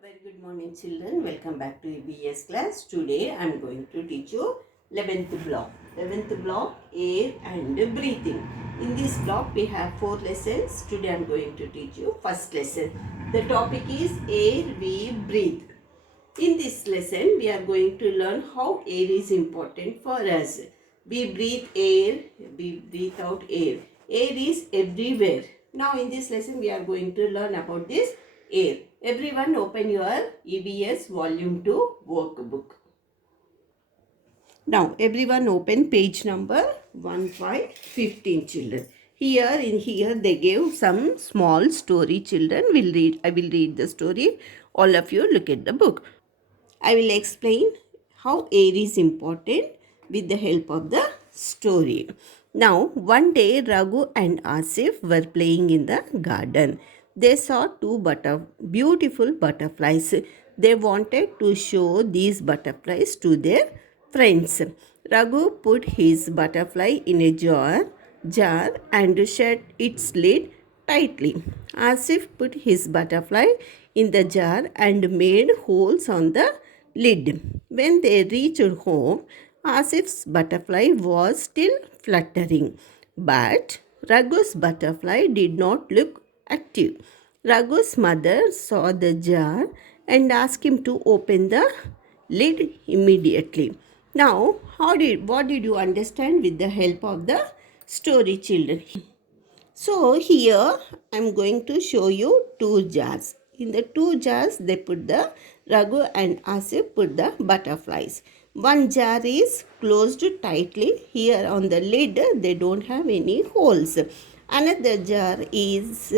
A very good morning children. Welcome back to EBS class. Today I am going to teach you 11th block. 11th block, air and breathing. In this block we have 4 lessons. Today I am going to teach you first lesson. The topic is air we breathe. In this lesson we are going to learn how air is important for us. We breathe air, we breathe out air. Air is everywhere. Now in this lesson we are going to learn about this air. Everyone open your EBS volume 2 workbook. Now everyone open page number 1515 children. Here they gave some small story children. I will read the story. All of you look at the book. I will explain how air is important with the help of the story. Now, one day Raghu and Asif were playing in the garden. They saw two beautiful butterflies. They wanted to show these butterflies to their friends. Raghu put his butterfly in a jar and shut its lid tightly. Asif put his butterfly in the jar and made holes on the lid. When they reached home, Asif's butterfly was still fluttering, but Raghu's butterfly did not look active. Raghu's mother saw the jar and asked him to open the lid immediately. Now, what did you understand with the help of the story, children? So here I am going to show you two jars. In the two jars they put the Raghu and Asif put the butterflies. One jar is closed tightly. Here on the lid they don't have any holes. Another jar is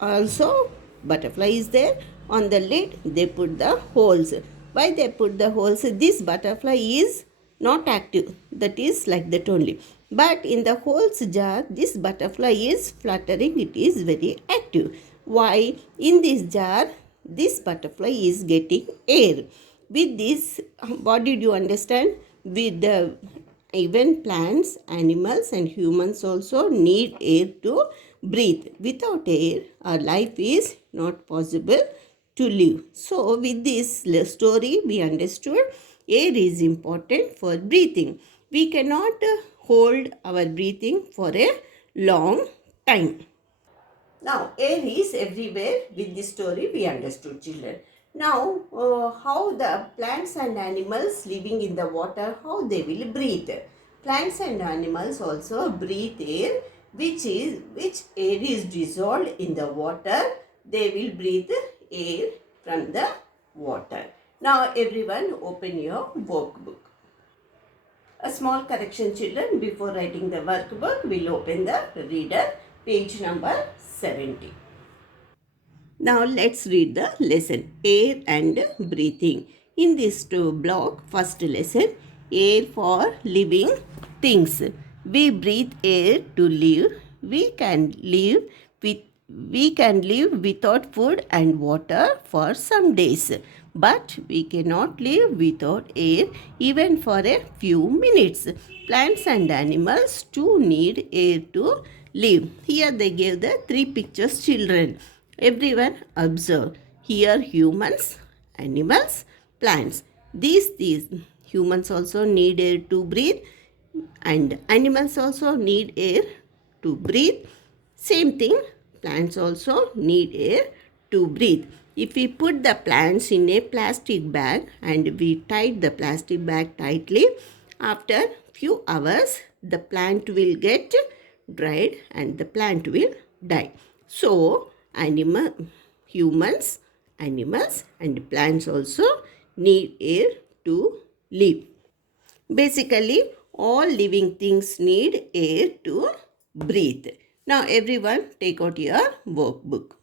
also butterfly is there. On the lid they put the holes. Why they put the holes? This butterfly is not active. That is like that only. But in the holes jar, this butterfly is fluttering. It is very active. Why? In this jar, this butterfly is getting air. With this, what did you understand? With the even plants, animals and humans also need air to breathe. Without air, our life is not possible to live. So with this story, we understood air is important for breathing. We cannot hold our breathing for a long time. Now, air is everywhere. With this story, we understood, children. Now, how the plants and animals living in the water, how they will breathe. Plants and animals also breathe air, which air is dissolved in the water. They will breathe air from the water. Now, everyone open your workbook. A small correction, children. Before writing the workbook, we'll open the reader, page number 70. Now let's read the lesson, air and breathing. In this block, first lesson, air for living things. We breathe air to live. We can live without food and water for some days. But we cannot live without air even for a few minutes. Plants and animals too need air to live. Here they gave the three pictures, children. Everyone observe. Here humans, animals, plants. These humans also need air to breathe and animals also need air to breathe. Same thing, plants also need air to breathe. If we put the plants in a plastic bag and we tie the plastic bag tightly, after few hours the plant will get dried and the plant will die. So, humans, animals and plants also need air to live. Basically, all living things need air to breathe. Now, everyone take out your workbook.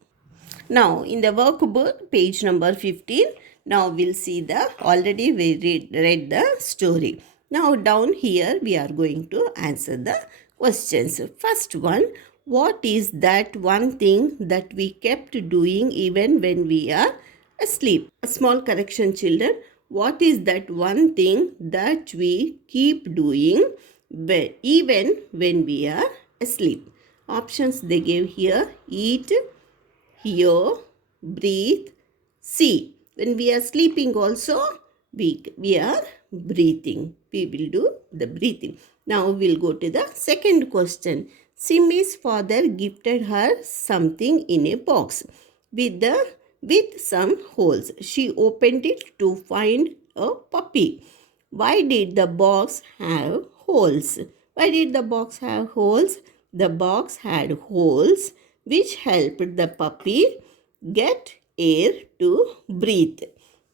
Now, in the workbook, page number 15, now we'll see already we read the story. Now, down here, we are going to answer the questions. First one, what is that one thing that we kept doing even when we are asleep? A small correction, children. What is that one thing that we keep doing even when we are asleep? Options they gave here: eat, hear, breathe, see. When we are sleeping also, we are breathing. We will do the breathing. Now we'll go to the second question. Simi's father gifted her something in a box with some holes. She opened it to find a puppy. Why did the box have holes? Why did the box have holes? The box had holes which helped the puppy get air to breathe.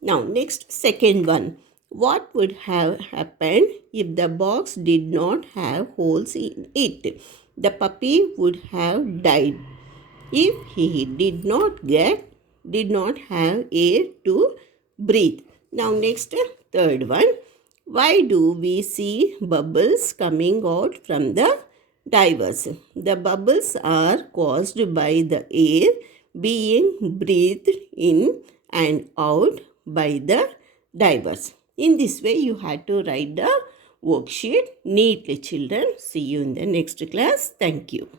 Now, next, second one. What would have happened if the box did not have holes in it? The puppy would have died if he did not have air to breathe. Now, next, third one. Why do we see bubbles coming out from the divers? The bubbles are caused by the air being breathed in and out by the divers. In this way, you had to write the worksheet neatly, children. See you in the next class. Thank you.